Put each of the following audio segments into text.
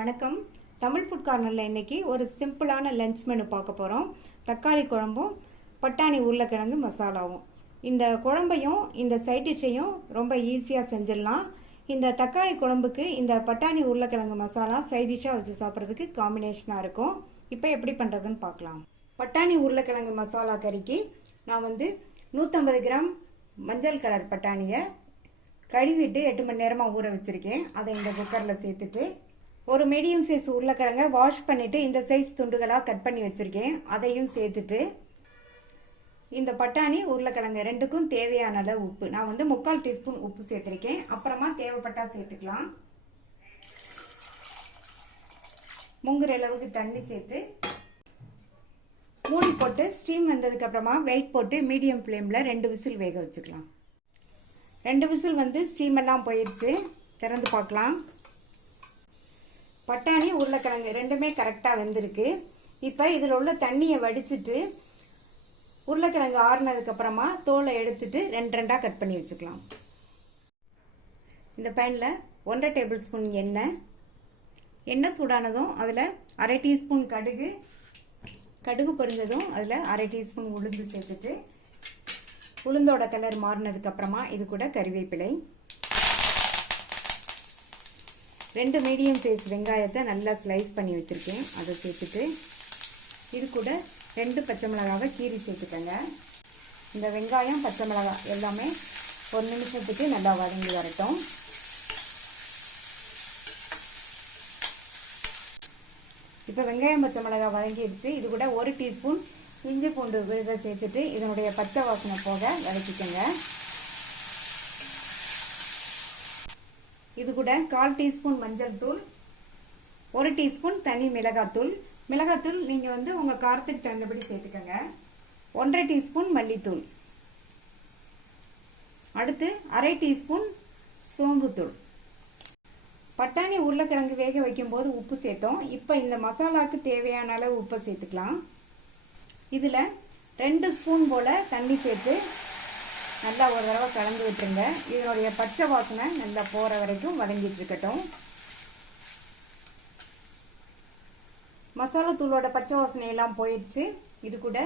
வணக்கம். தமிழ் ஃபுட் கார்னரில் இன்றைக்கி ஒரு சிம்பிளான லஞ்ச் மெனு பார்க்க போகிறோம். தக்காளி குழம்பும் பட்டாணி உருளைக்கிழங்கு மசாலாவும். இந்த குழம்பையும் இந்த சைட் டிஷ்ஷையும் ரொம்ப ஈஸியாக செஞ்சிடலாம். இந்த தக்காளி குழம்புக்கு இந்த பட்டாணி உருளைக்கிழங்கு மசாலா சைட் டிஷ்ஷாக வச்சு சாப்பிட்றதுக்கு காம்பினேஷனாக இருக்கும். இப்போ எப்படி பண்ணுறதுன்னு பார்க்கலாம். பட்டாணி உருளைக்கிழங்கு மசாலா கறிக்கு நான் 150 கிராம் மஞ்சள் கலர் பட்டாணியை கழுவிட்டு 8 மணி நேரமாக ஊற வச்சுருக்கேன். அதை இந்த குக்கரில் சேர்த்துட்டு ஒரு மீடியம் சைஸ் உருளைக்கிழங்கை வாஷ் பண்ணிவிட்டு இந்த சைஸ் துண்டுகளாக கட் பண்ணி வச்சுருக்கேன். அதையும் சேர்த்துட்டு இந்த பட்டாணி உருளைக்கிழங்கு ரெண்டுக்கும் தேவையான அளவு உப்பு நான் 3/4 டீஸ்பூன் உப்பு சேர்த்துருக்கேன். அப்புறமா தேவைப்பட்டா சேர்த்துக்கலாம். முங்குற அளவுக்கு தண்ணி சேர்த்து மூடி போட்டு ஸ்டீம் வந்ததுக்கு அப்புறமா வெயிட் போட்டு மீடியம் ஃப்ளேமில் 2 விசில் வேக வச்சுக்கலாம். 2 விசில் ஸ்டீம் எல்லாம் போயிடுச்சு. திறந்து பார்க்கலாம். பட்டாணி உருளைக்கிழங்கு ரெண்டுமே கரெக்டாக வெந்திருக்கு. இப்போ இதில் உள்ள தண்ணியை வடிச்சிட்டு உருளைக்கிழங்கு ஆறுனதுக்கு அப்புறமா தோலை எடுத்துட்டு 2 கட் பண்ணி வச்சுக்கலாம். இந்த பேனில் 1.5 டேபிள் ஸ்பூன் எண்ணெய் சூடானதும் அதில் 1/2 டீஸ்பூன் கடுகு பொரிஞ்சதும் அதில் 1/2 டீஸ்பூன் உளுந்து சேர்த்துட்டு உளுந்தோட கலர் மாறினதுக்கு அப்புறமா இது கூட கறிவேப்பிலை, 2 மீடியம் சைஸ் வெங்காயத்தை நல்லா ஸ்லைஸ் பண்ணி வச்சுருக்கேன். அதை சேர்த்துட்டு இது கூட 2 பச்சை மிளகாவை கீரி சேர்த்துக்கங்க. இந்த வெங்காயம் பச்சை மிளகாய் எல்லாமே 1 நிமிஷத்துக்கு நல்லா வதங்கி வரட்டும். இப்போ வெங்காயம் பச்சை மிளகாய் வதங்கிடுச்சு. இது கூட 1 டீஸ்பூன் இஞ்சி பூண்டு விழுதை சேர்த்துட்டு இதனுடைய பச்சை வாசனை போக வதக்கிக்கங்க. இது கூட 1/4 டீஸ்பூன் மஞ்சள் தூள், 1 டீஸ்பூன் தனி மிளகாத்தூள். மிளகாத்தூள் நீங்கள் உங்கள் காரத்துக்கு தகுந்தபடி சேர்த்துக்கங்க. 1/2 டீஸ்பூன் மல்லித்தூள், அடுத்து 1/2 டீஸ்பூன் சோம்புத்தூள். பட்டாணி உருளைக்கிழங்கு வேக வைக்கும் போது உப்பு சேர்த்தோம். இப்போ இந்த மசாலாவுக்கு தேவையான அளவு உப்பை சேர்த்துக்கலாம். இதில் 2 ஸ்பூன் போல் தண்ணி சேர்த்து நல்லா ஒரு தடவை கலந்து விட்டுருங்க. இதனுடைய பச்சை வாசனை நல்லா போகிற வரைக்கும் வதங்கிட்டு இருக்கட்டும். மசாலா தூளோட பச்சை வாசனை எல்லாம் போயிடுச்சு. இது கூட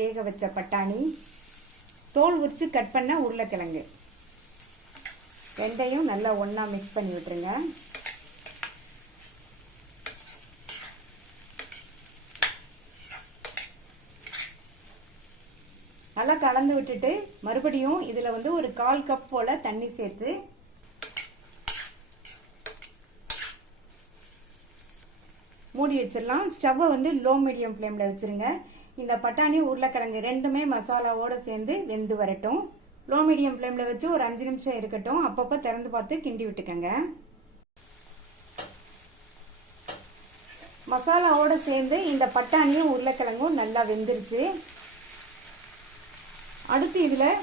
வேக வச்ச பட்டாணி, தோல் உரித்து கட் பண்ண உருளைக்கிழங்கு ரெண்டையும் நல்லா ஒன்றா மிக்ஸ் பண்ணி விட்டுருங்க. நல்லா கலந்து விட்டுட்டு மறுபடியும் இதில் ஒரு 1/4 கப் போல் தண்ணி சேர்த்து மூடி வச்சிடலாம். ஸ்டவ்வை லோ மீடியம் ஃப்ளேமில் வச்சுருங்க. இந்த பட்டாணி உருளைக்கிழங்கு ரெண்டுமே மசாலாவோடு சேர்ந்து வெந்து வரட்டும். லோ மீடியம் ஃப்ளேமில் வச்சு ஒரு 5 நிமிஷம் இருக்கட்டும். அப்பப்போ திறந்து பார்த்து கிண்டி விட்டுக்கங்க. மசாலாவோடு சேர்ந்து இந்த பட்டாணியும் உருளைக்கிழங்கும் நல்லா வெந்துருச்சு. அடுத்து இதில்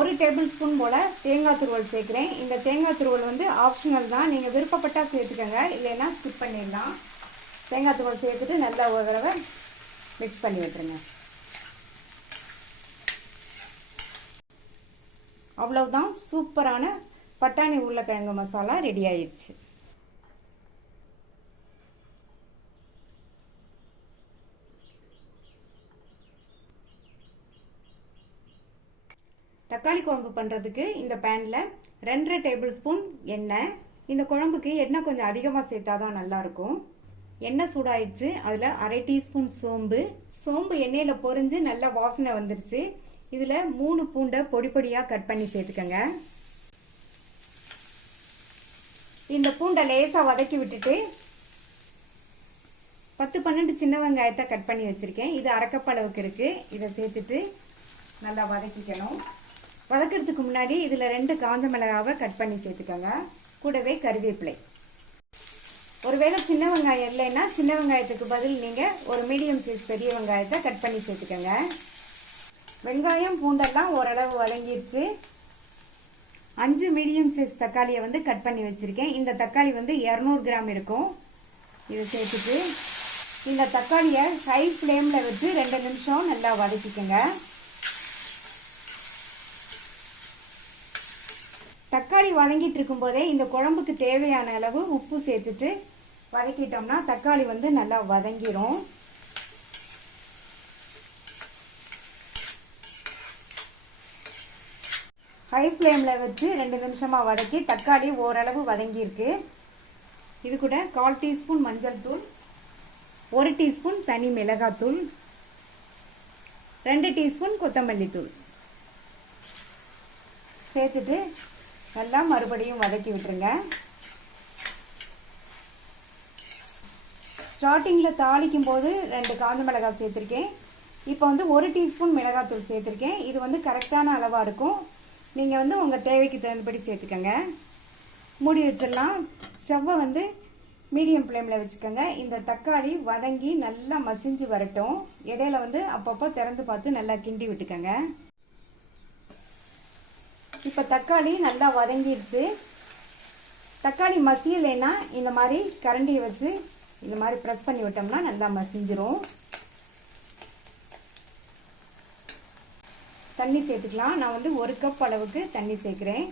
1 டேபிள் ஸ்பூன் போல் தேங்காய் துருவல் சேர்க்குறேன். இந்த தேங்காய் துருவல் ஆப்ஷனல் தான். நீங்கள் விருப்பப்பட்டால் சேர்த்துக்கங்க, இல்லைன்னா ஸ்கிப் பண்ணிடலாம். தேங்காய் துருவல் சேர்த்துட்டு நல்லா ஒரு தடவை மிக்ஸ் பண்ணி விட்டுருங்க. அவ்வளவுதான், சூப்பரான பட்டாணி உருளைக்கிழங்கு மசாலா ரெடி ஆயிடுச்சு. தக்காளி குழம்பு பண்ணுறதுக்கு இந்த பேனில் 2.5 டேபிள் ஸ்பூன் எண்ணெய். இந்த குழம்புக்கு எண்ணெய் கொஞ்சம் அதிகமாக சேர்த்தா தான் நல்லாயிருக்கும். எண்ணெய் சூடாயிடுச்சு. அதில் 1/2 டீஸ்பூன் சோம்பு எண்ணெயில் பொரிஞ்சு நல்லா வாசனை வந்துருச்சு. இதில் 3 பூண்டை பொடி பொடியாக கட் பண்ணி சேர்த்துக்கங்க. இந்த பூண்டை லேசாக வதக்கி விட்டுட்டு 10-12 சின்ன வெங்காயத்தை கட் பண்ணி வச்சுருக்கேன். இது 1/2 கப் அளவுக்கு இருக்குது. இதை சேர்த்துட்டு நல்லா வதக்கிக்கணும். வதக்கிறதுக்கு முன்னாடி இதில் 2 காஞ்ச மிளகாவை கட் பண்ணி சேர்த்துக்கோங்க. கூடவே கறிவேப்பிலை. ஒருவேளை சின்ன வெங்காயம் இல்லைன்னா சின்ன வெங்காயத்துக்கு பதில் நீங்கள் ஒரு மீடியம் சைஸ் பெரிய வெங்காயத்தை கட் பண்ணி சேர்த்துக்கோங்க. வெங்காயம் பூண்டெல்லாம் ஓரளவு வதங்கிடுச்சு. 5 மீடியம் சைஸ் தக்காளியை கட் பண்ணி வச்சுருக்கேன். இந்த தக்காளி 200 கிராம் இருக்கும். இதை சேர்த்துட்டு இந்த தக்காளியை ஹை ஃப்ளேமில் வச்சு 2 நிமிஷம் நல்லா வதக்கிக்கோங்க. தக்காளி வதங்கிட்டு இருக்கும்போதே இந்த குழம்புக்கு தேவையான அளவு உப்பு சேர்த்துட்டு வதக்கிட்டோம்னா தக்காளி வந்து நல்லா வதங்கிரும். ஹை ஃப்ளேமில் வச்சு 2 நிமிஷமாக வதக்கி தக்காளி ஓரளவு வதங்கியிருக்கு. இது கூட 1/4 டீஸ்பூன் மஞ்சள் தூள், 1 டீஸ்பூன் தனி மிளகாத்தூள், 2 டீஸ்பூன் கொத்தமல்லி தூள் சேர்த்துட்டு நல்லா மறுபடியும் வதக்கி விட்டுருங்க. ஸ்டார்டிங்கில் தாளிக்கும் போது 2 காஞ்ச மிளகாய் சேர்த்துருக்கேன். இப்போ வந்து 1 டீஸ்பூன் மிளகாத்தூள் சேர்த்துருக்கேன். இது வந்து கரெக்டான அளவாக இருக்கும். நீங்கள் வந்து உங்கள் தேவைக்கு தகுந்தபடி சேர்த்துக்கோங்க. மூடி வச்சிடலாம். ஸ்டவ்வை வந்து மீடியம் ஃப்ளேமில் வச்சுக்கோங்க. இந்த தக்காளி வதங்கி நல்லா மசிஞ்சு வரட்டும். இடையில வந்து அப்பப்போ திறந்து பார்த்து நல்லா கிண்டி விட்டுக்கோங்க. இப்போ தக்காளி நல்லா வதங்கிடுச்சு. தக்காளி மசியலைன்னா இந்த மாதிரி கரண்டியை வச்சு இந்த மாதிரி ப்ரெஸ் பண்ணி விட்டோம்னா நல்லா மசிஞ்சிரும். தண்ணி சேர்த்துக்கலாம். நான் வந்து 1 கப் அளவுக்கு தண்ணி சேர்க்குறேன்.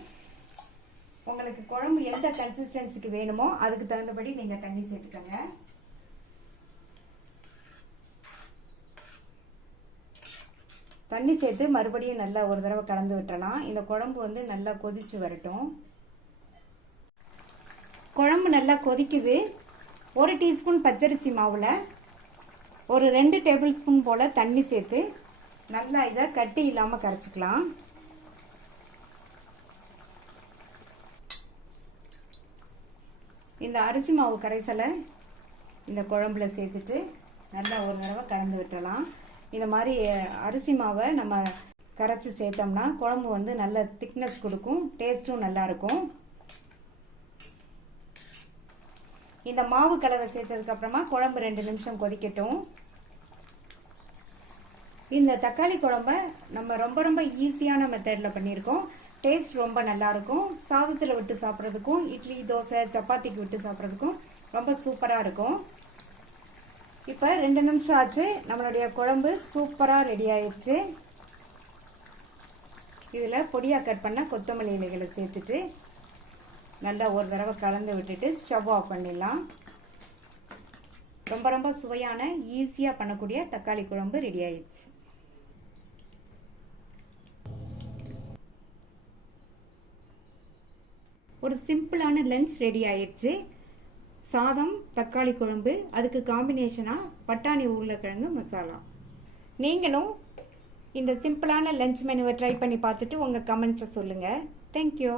உங்களுக்கு குழம்பு எந்த கன்சிஸ்டன்சிக்கு வேணுமோ அதுக்கு தகுந்தபடி நீங்கள் தண்ணி சேர்த்துக்கோங்க. தண்ணி சேர்த்து மறுபடியும் நல்லா ஒரு தடவை கலந்து விட்டுறலாம். இந்த குழம்பு வந்து நல்லா கொதிச்சு வரட்டும். குழம்பு நல்லா கொதிக்குது. 1 டீஸ்பூன் பச்சரிசி மாவில் ஒரு 2 டேபிள் ஸ்பூன் போல் தண்ணி சேர்த்து நல்லா இதை கட்டி இல்லாமல் கரைச்சிக்கலாம். இந்த அரிசி மாவு கரைசலை இந்த குழம்புல சேர்த்துட்டு நல்லா ஒரு தடவை கலந்து விட்டுறலாம். இந்த மாதிரி அரிசி மாவை நம்ம கரைச்சி சேர்த்தோம்னா குழம்பு வந்து நல்ல திக்னஸ் கொடுக்கும், டேஸ்ட்டும் நல்லா இருக்கும். இந்த மாவு கலவை சேர்த்ததுக்கு அப்புறமா குழம்பு 2 நிமிஷம் கொதிக்கட்டும். இந்த தக்காளி குழம்ப நம்ம ரொம்ப ஈஸியான மெத்தடில் பண்ணியிருக்கோம். டேஸ்ட் ரொம்ப நல்லாயிருக்கும். சாதத்தில் விட்டு சாப்பிட்றதுக்கும், இட்லி, தோசை, சப்பாத்திக்கு விட்டு சாப்பிட்றதுக்கும் ரொம்ப சூப்பராக இருக்கும். இப்போ 2 நிமிஷம் ஆச்சு. நம்மளுடைய குழம்பு சூப்பராக ரெடி ஆயிடுச்சு. இதில் பொடியாக கட் பண்ண கொத்தமல்லி இலைகளை சேர்த்துட்டு நல்லா ஒரு தடவை கலந்து விட்டுட்டு ஸ்டவ் ஆஃப் பண்ணிடலாம். ரொம்ப சுவையான ஈஸியாக பண்ணக்கூடிய தக்காளி குழம்பு ரெடி ஆயிடுச்சு. ஒரு சிம்பிளான லஞ்ச் ரெடி ஆயிடுச்சு. சாதம், தக்காளி குழம்பு, அதுக்கு காம்பினேஷனாக பட்டாணி உருளைக்கிழங்கு மசாலா. நீங்களும் இந்த சிம்பிளான லஞ்ச் மெனுவை ட்ரை பண்ணி பார்த்துட்டு உங்கள் கமெண்ட்ஸை சொல்லுங்கள். தேங்க்யூ.